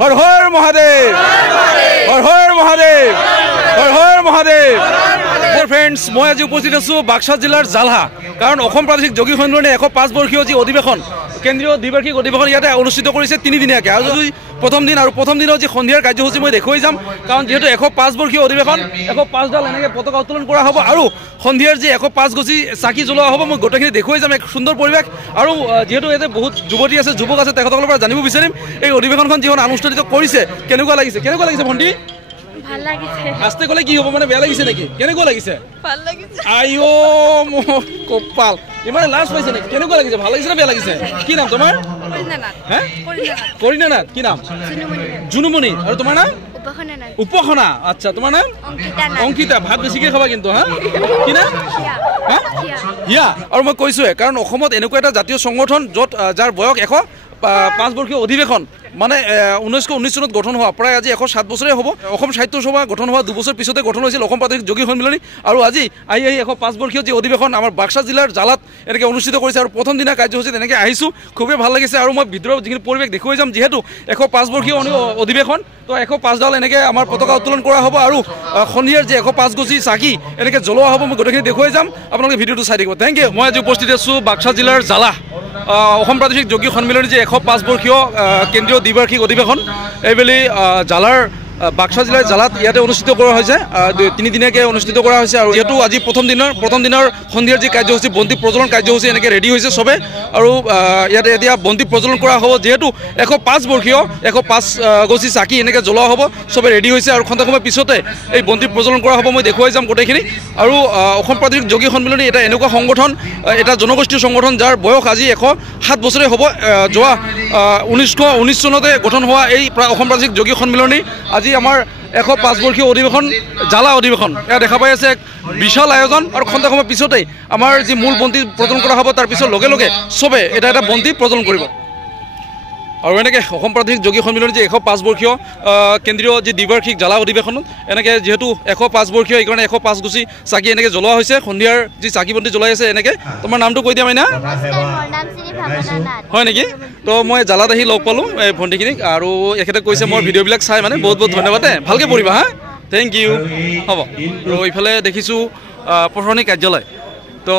হৰ হৰ মহাদেৱ হৰ হৰ মহাদেৱ হৰ হৰ মহাদেৱ মোৰ ফ্ৰেণ্ডছ মই আজি উপস্থিত আছোঁ বাক্সা জিলাৰ জালহা কাৰণ অসম প্ৰাদেশিক যোগী সন্মিলনে 105 বৰ্ষীয় যি অধিৱেশন কেন্দ্ৰীয় দ্বিবাৰ্ষিক অধিৱেশন ইয়াতে অনুষ্ঠিত কৰিছে 3 দিনীয়াকৈ আৰু যদি প্ৰথম দিনৰ যি সন্ধিয়াৰ কাৰ্যসূচী মই দেখুৱাই যাম কাৰণ যিহেতু 105 বৰ্ষীয় অধিৱেশন 105ডাল এনেকৈ পতাকা উত্তোলন কৰা হ'ব আৰু সন্ধিয়াৰ যি 105 গছি চাকি জ্বলোৱা হ'ব মই গোটেইখিনি দেখুৱাই যাম এক সুন্দৰ পৰিৱেশ আৰু যিহেতু ইয়াতে বহুত যুৱতী আছে যুৱক আছে তেখেতসকলৰ পৰা জানিব বিচাৰিম এই অধিৱেশনখন যিখন অনুষ্ঠিত কৰিছে কেনেকুৱা লাগিছে ভণ্টি ভাল লাগিছে আস্তে ক'লে কি হ'ব মানে বেয়া লাগিছে নেকি কেনেকুৱা লাগিছে ভাল লাগিছে আইও মোৰ কপাল ইমান লাজ পাইছে নেকি কেনেকুৱা লাগিছে ভাল লাগিছে নে বেয়া লাগিছে কি নাম তোমাৰ কৰিনানাথ কি নাম জুনুমণি আৰু তোমাৰ নাম উপসনা আচ্ছা তোমাৰ নাম অংকিতা ভাত বেছিকৈ খাবা কিন্তু হা কি নাম হিয়া আৰু মই কৈছোঁৱে কাৰণ অসমত এনেকুৱা এটা জাতীয় সংগঠন য'ত যাৰ বয়স 105 বৰ্ষীয় অধিৱেশন মানে 1919 চনত গঠন হোৱা প্ৰায় আজি 107 বছৰে হ'ব অসম সাহিত্য সভা গঠন হোৱা 2 বছৰ পিছতে গঠন হৈছিল অসম প্ৰাদেশিক যোগী সন্মিলনী আৰু আজি 105 বৰ্ষীয় যি অধিৱেশন আমাৰ বাক্সা জিলাৰ জালাত এনেকৈ অনুষ্ঠিত কৰিছে আৰু প্ৰথম দিনা কাৰ্যসূচীত এনেকৈ আহিছোঁ খুবেই ভাল লাগিছে আৰু মই ভিতৰৰ যিখিনি পৰিৱেশ দেখুৱাই যাম যিহেতু 105 বৰ্ষীয় অধিৱেশন তো 105ডাল এনেকৈ আমাৰ পতাকা উত্তোলন কৰা হ'ব আৰু সন্ধিয়াৰ যি 105 গছি চাকি এনেকৈ জ্বলোৱা হ'ব মই গোটেইখিনি দেখুৱাই যাম আপোনালোকে ভিডিঅ'টো চাই থাকিব থেংক ইউ মই আজি উপস্থিত আছোঁ বাক্সা জিলাৰ জালা অসম প্ৰাদেশিক যোগী সন্মিলনী যে 105 বৰ্ষীয় কেন্দ্ৰীয় দ্বিবাৰ্ষিক অধিৱেশন এইবেলি জালাৰ বাক্সা জিলাৰ জালাত ইয়াতে অনুষ্ঠিত কৰা হৈছে 3 দিনীয়াকৈ অনুষ্ঠিত কৰা হৈছে আৰু যিহেতু আজি প্ৰথম দিনৰ সন্ধিয়াৰ যি কাৰ্যসূচী বন্তি প্ৰজ্বলন কাৰ্যসূচী এনেকৈ ৰেডি হৈছে চবে আৰু ইয়াতে এতিয়া বন্তি প্ৰজ্বলন কৰা হ'ব যিহেতু 105 বৰ্ষীয় 105 গছি চাকি এনেকৈ জ্বলোৱা হ'ব চবে ৰেডি হৈছে আৰু খন্তেক সময় পিছতে এই বন্তি প্ৰজ্বলন কৰা হ'ব মই দেখুৱাই যাম গোটেইখিনি আৰু অসম প্ৰাদেশিক যোগী সন্মিলনী এটা এনেকুৱা সংগঠন এটা জনগোষ্ঠীৰ সংগঠন যাৰ বয়স আজি 107 বছৰে হ'ব যোৱা 1919 চনতে গঠন হোৱা এই অসম প্ৰাদেশিক যোগী সন্মিলনী আজি আমাৰ 105 বৰ্ষীয় অধিৱেশন জালা অধিৱেশন এয়া দেখা পাই আছে এক বিশাল আয়োজন আৰু খন্তেক সময় পিছতেই আমাৰ যি মূল বন্তি প্ৰজ্বলন কৰা হ'ব তাৰ পিছত লগে লগে চবে এটা বন্তি প্ৰজ্বলন কৰিব আৰু এনেকৈ অসম প্ৰাদেশিক যোগী সন্মিলনী যি 105 বৰ্ষীয় কেন্দ্ৰীয় যি দ্বিবাৰ্ষিক জালা অধিৱেশনত এনেকৈ যিহেতু 105 বৰ্ষীয় এইকাৰণে 105 গুচি চাকি এনেকৈ জ্বলোৱা হৈছে সন্ধিয়াৰ যি চাকি বন্তি জ্বলাই আছে এনেকৈ তোমাৰ নামটো কৈ দিয়া মাইনা হয় নেকি তো মই জালাত আহি লগ পালোঁ এই ভণ্টিখিনিক আৰু এখেতে কৈছে মোৰ ভিডিঅ'বিলাক চাই মানে বহুত ধন্যবাদ ভালকৈ পঢ়িবা হা থেংক ইউ হ'ব আৰু এইফালে দেখিছোঁ প্ৰশাসনিক কাৰ্যালয় তো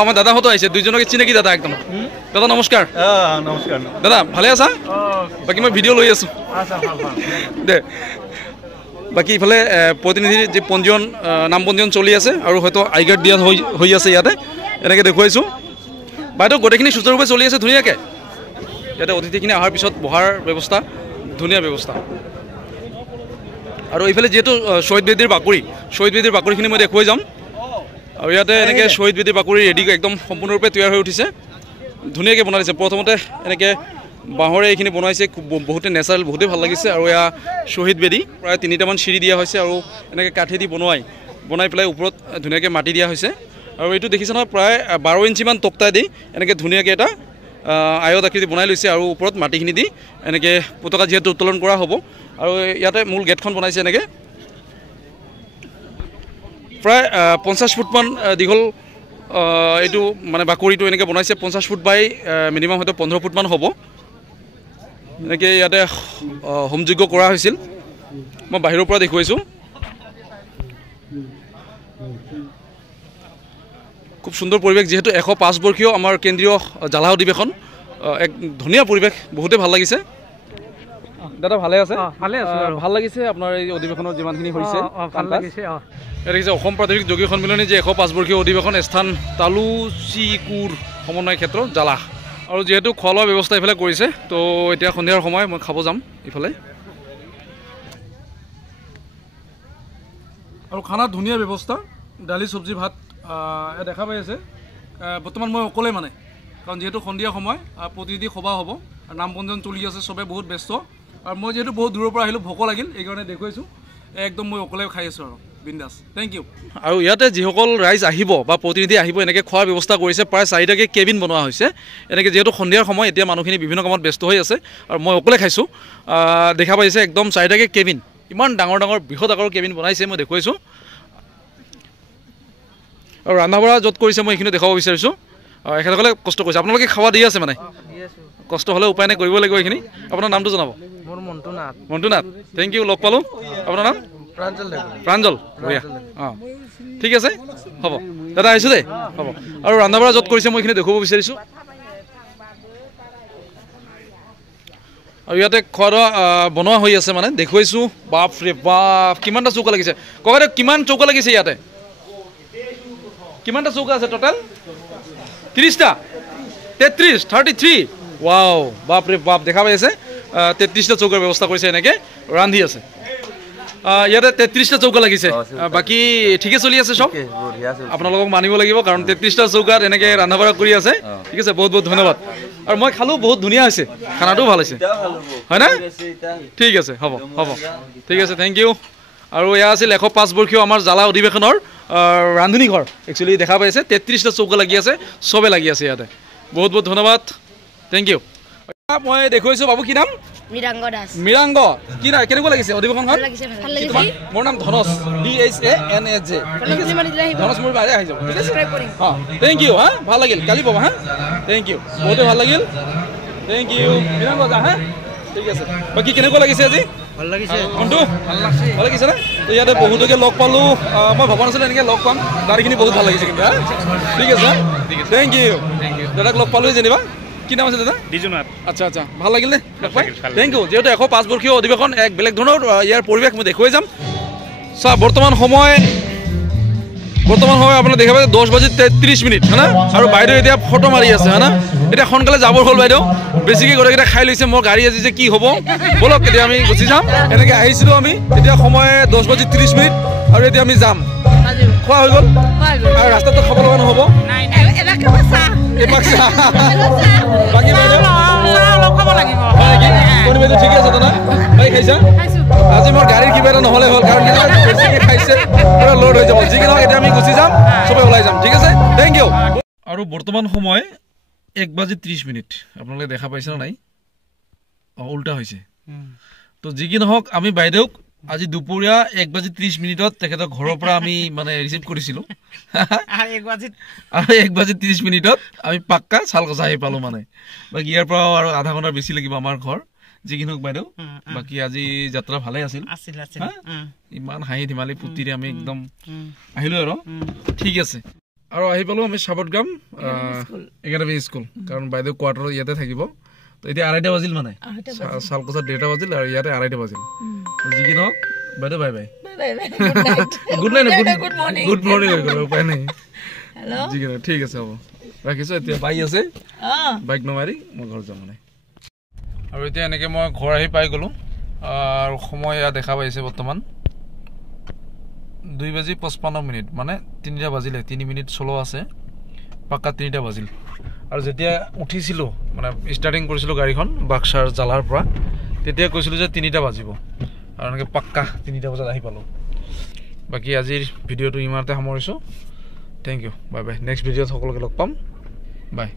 আমাৰ দাদাহঁতো আহিছে দুইজনকে চিনাকি দাদা একদম দাদা নমস্কাৰ নমস্কাৰ দাদা ভালে আছা বাকী মই ভিডিঅ' লৈ আছোঁ দে বাকী ইফালে প্ৰতিনিধিৰ যি পঞ্জীয়ন নাম পঞ্জীয়ন চলি আছে আৰু হয়তো আই কাৰ্ড দিয়া হৈ আছে ইয়াতে এনেকৈ দেখুৱাইছোঁ বাইদেউ গোটেইখিনি সুচাৰুৰূপে চলি আছে ধুনীয়াকৈ ইয়াতে অতিথিখিনি অহাৰ পিছত বহাৰ ব্যৱস্থা ধুনীয়া ব্যৱস্থা আৰু এইফালে যিহেতু শ্বহীদ বেদীৰ বাকৰিখিনি মই দেখুৱাই যাম আৰু ইয়াতে এনেকৈ শ্বহীদ বেদীৰ বাকৰি ৰেডি একদম সম্পূৰ্ণৰূপে তৈয়াৰ হৈ উঠিছে ধুনীয়াকৈ বনাই দিছে প্ৰথমতে এনেকৈ বাঁহৰে এইখিনি বনাইছে বহুতে নেচাৰেল বহুতেই ভাল লাগিছে আৰু এয়া শ্বহীদ বেদী প্ৰায় 3টামান চিৰি দিয়া হৈছে আৰু এনেকৈ কাঠেদি বনাই পেলাই ওপৰত ধুনীয়াকৈ মাটি দিয়া হৈছে আৰু এইটো দেখিছে নহয় প্ৰায় 12 ইঞ্চিমান তক্তা দি এনেকৈ ধুনীয়াকৈ এটা আয়ত আকৃতি বনাই লৈছে আৰু ওপৰত মাটিখিনি দি এনেকৈ পতাকা যিহেতু উত্তোলন কৰা হ'ব আৰু ইয়াতে মূল গেটখন বনাইছে এনেকৈ প্ৰায় 50 ফুটমান দীঘল এইটো মানে বাকৰিটো এনেকৈ বনাইছে 50 ফুট বাই মিনিমাম হয়তো 15 ফুটমান হ'ব এনেকৈ ইয়াতে হোমযজ্ঞ কৰা হৈছিল মই বাহিৰৰ পৰা দেখুৱাইছোঁ খুব সুন্দৰ পৰিৱেশ যিহেতু 105 বৰ্ষীয় আমাৰ কেন্দ্ৰীয় জালা অধিৱেশন এক ধুনীয়া পৰিৱেশ বহুতেই ভাল লাগিছে দাদা ভালে আছে ভাল লাগিছে আপোনাৰ এই অধিৱেশনৰ যিমানখিনি হৈছে ভাল লাগিছে দেখিছে অসম প্ৰাদেশিক যোগী সন্মিলনী যে 105 বৰ্ষীয় অধিৱেশন স্থান তালুচিকুৰ সমন্বয় ক্ষেত্ৰ জালা আৰু যিহেতু খোৱা লোৱা ব্যৱস্থা এইফালে কৰিছে তো এতিয়া সন্ধিয়াৰ সময় মই খাব যাম ইফালে আৰু খানাত ধুনীয়া ব্যৱস্থা দালি চব্জি ভাত দেখা পাই আছে বৰ্তমান মই অকলে মানে কাৰণ যিহেতু সন্ধিয়া সময় প্ৰতিনিধি সভা হ'ব আৰু নাম পঞ্জীয়ন চলি আছে চবে বহুত ব্যস্ত আৰু মই যিহেতু বহুত দূৰৰ পৰা আহিলোঁ ভোক লাগিল এইকাৰণে দেখুৱাইছোঁ একদম মই অকলে খাই আছোঁ আৰু বিন্দাছ থেংক ইউ আৰু ইয়াতে যিসকল ৰাইজ আহিব বা প্ৰতিনিধি আহিব এনেকৈ খোৱাৰ ব্যৱস্থা কৰিছে প্ৰায় 4টাকৈ কেবিন বনোৱা হৈছে এনেকৈ যিহেতু সন্ধিয়াৰ সময় এতিয়া মানুহখিনি বিভিন্ন কামত ব্যস্ত হৈ আছে আৰু মই অকলে খাইছোঁ দেখা পাইছে একদম 4টাকৈ কেবিন ইমান ডাঙৰ বৃহৎ আকাৰৰ কেবিন বনাইছে মই দেখুৱাইছোঁ আৰু ৰন্ধা বঢ়া য'ত কৰিছে মই এইখিনি দেখাব বিচাৰিছোঁ এখেতসকলে কষ্ট কৰিছে আপোনালোকে খাৱা দি আছে মানে কষ্ট হ'লে উপায় নাই কৰিব লাগিব এইখিনি আপোনাৰ নামটো জনাব মোৰ মন্টুনাথ মন্টুনাথ থেংক ইউ লগ পালোঁ আপোনাৰ নাম প্ৰাঞ্জল বঢ়িয়া অঁ ঠিক আছে হ'ব দাদা আহিছোঁ দেই হ'ব আৰু ৰন্ধা বঢ়া য'ত কৰিছে মই এইখিনি দেখুৱাব বিচাৰিছোঁ আৰু ইয়াতে খোৱা দোৱা বনোৱা হৈ আছে মানে দেখুৱাইছোঁ বাপৰে বাপ কিমানটা চৌকা লাগিছে ককাইদেউ কিমান চৌকা লাগিছে ইয়াতে কিমানটা চৌকা আছে টোটেল 30টা 33 ৱাও বাপৰে বাপ দেখা পাই আছে 33টা চৌকাৰ ব্যৱস্থা কৰিছে এনেকৈ ৰান্ধি আছে ইয়াতে 33টা চৌকা লাগিছে বাকী ঠিকে চলি আছে চব আপোনালোকক মানিব লাগিব কাৰণ 33টা চৌকাত এনেকৈ ৰন্ধা বঢ়া কৰি আছে ঠিক আছে বহুত বহুত ধন্যবাদ আৰু মই খালোঁ বহুত ধুনীয়া হৈছে খানাটোও ভাল হৈছে হয় না ঠিক আছে হ'ব ঠিক আছে থেংক ইউ আৰু এয়া আছিল 105 বৰ্ষীয় আমাৰ জ্বালা অধিৱেশনৰ ৰান্ধনি ঘৰ একচুৱেলি দেখা পাইছে 33টা চৌকা লাগি আছে চবে লাগি আছে ইয়াতে বহুত বহুত ধন্যবাদ থেংক ইউ মই দেখুৱাইছোঁ বাবু কি নাম মীৰাংগ কি নাই কেনেকুৱা লাগিছে অধিৱেশনখন মোৰ নাম ধনজ DHANAJ ধনজ মোৰ বাৰে আহি যাব ঠিক আছে থেংক ইউ হা ভাল লাগিল কালি পাবা হা থেংক ইউ বহুতে ভাল লাগিল থেংক ইউ মীৰাংগ যা হা ঠিক আছে বাকী কেনেকুৱা লাগিছে আজি ভাল লাগিছে মনটো ভাল লাগিছে না ইয়াতে বহুতকে লগ পালোঁ মই ভবা নাছিলোঁ এনেকৈ লগ পাম গাড়ীখিনি বহুত ভাল লাগিছে কিন্তু হা ঠিক আছে থেংক ইউ দাদাক লগ পালোঁ যেনিবা কি নাম আছে দাদা দিজুনাথ আচ্ছা ভাল লাগিল নে থেংক ইউ যিহেতু 105 বৰ্ষীয় অধিৱেশন এক বেলেগ ধৰণৰ ইয়াৰ পৰিৱেশ মই দেখুৱাই যাম চোৱা বৰ্তমান সময় আপোনাৰ দেখা পাইছে 10:33 হয় না আৰু বাইদেউ এতিয়া ফটো মাৰি আছে হয় না এতিয়া সোনকালে যাবৰ হ'ল বাইদেউ বেছিকৈ গোটেইকেইটা খাই লৈছে মোৰ গাড়ী আজি যে কি হ'ব বলক এতিয়া আমি গুচি যাম এনেকৈ আহিছিলোঁ আমি এতিয়া সময় 10:30 আৰু এতিয়া আমি যাম খোৱা হৈ গ'ল আৰু ৰাস্তাটো খাব লগা নহ'ব বাকী বাইদেউ বাইদেউ ঠিকে আছে দাদা বাই খাইছা আজি মোৰ গাড়ীৰ কিবা এটা নহ'লে হ'ল কাৰণ বেছিকৈ খাইছে পুৰা লোড হৈ যাব যিকি নহওক এতিয়া আমি গুচি যাম চবে ওলাই যাম ঠিক আছে থেংক ইউ আৰু বৰ্তমান সময় 1:30 আপোনালোকে দেখা পাইছে নে নাই উল্টা হৈছে তো যিকি নহওক আমি বাইদেউক আজি দুপৰীয়া 1:30 তেখেতক ঘৰৰ পৰা আমি মানে ৰিচিভ কৰিছিলোঁ আৰু 1:30 আমি পাক্কা চালকচা আহি পালোঁ মানে বাকী ইয়াৰ পৰা আৰু আধা ঘণ্টাৰ বেছি লাগিব আমাৰ ঘৰ যিকি নহওক বাইদেউ বাকী আজি যাত্ৰা ভালে আছিল ইমান হাঁহি ধেমালি ফূৰ্তিৰে আমি একদম আহিলোঁ আৰু ঠিক আছে আৰু আহি পালোঁ আমি সাবতগাম একাডেমি স্কুল কাৰণ বাইদেউ কোৱাৰ্টাৰ ইয়াতে থাকিব তো এতিয়া 2:30 বাজিল মানে চালকচাত 1:30 বাজিল আৰু ইয়াতে 2:30 বাজিল যিকি নহওক বাইদেউ bye bye good night good morning হৈ গ'ল উপায় নাই যিকি নহওক ঠিক আছে হ'ব ৰাখিছোঁ এতিয়া বাইক আছে বাইক নমাৰি মই ঘৰ যাম মানে আৰু এতিয়া এনেকৈ মই ঘৰ আহি পাই গ'লোঁ আৰু সময় ইয়াত দেখা পাইছে বৰ্তমান 2:55 মানে 3টা বাজিলে 3 মিনিট চলো আছে পাক্কা 3টা বাজিল আৰু যেতিয়া উঠিছিলোঁ মানে ষ্টাৰ্টিং কৰিছিলোঁ গাড়ীখন বাক্সাৰ জালাৰ পৰা তেতিয়া কৈছিলোঁ যে 3টা বাজিব আৰু এনেকৈ পাক্কা 3টা বজাত আহি পালোঁ বাকী আজিৰ ভিডিঅ'টো ইমানতে সামৰিছোঁ thank you bye bye next ভিডিঅ'ত সকলোকে লগ পাম বাই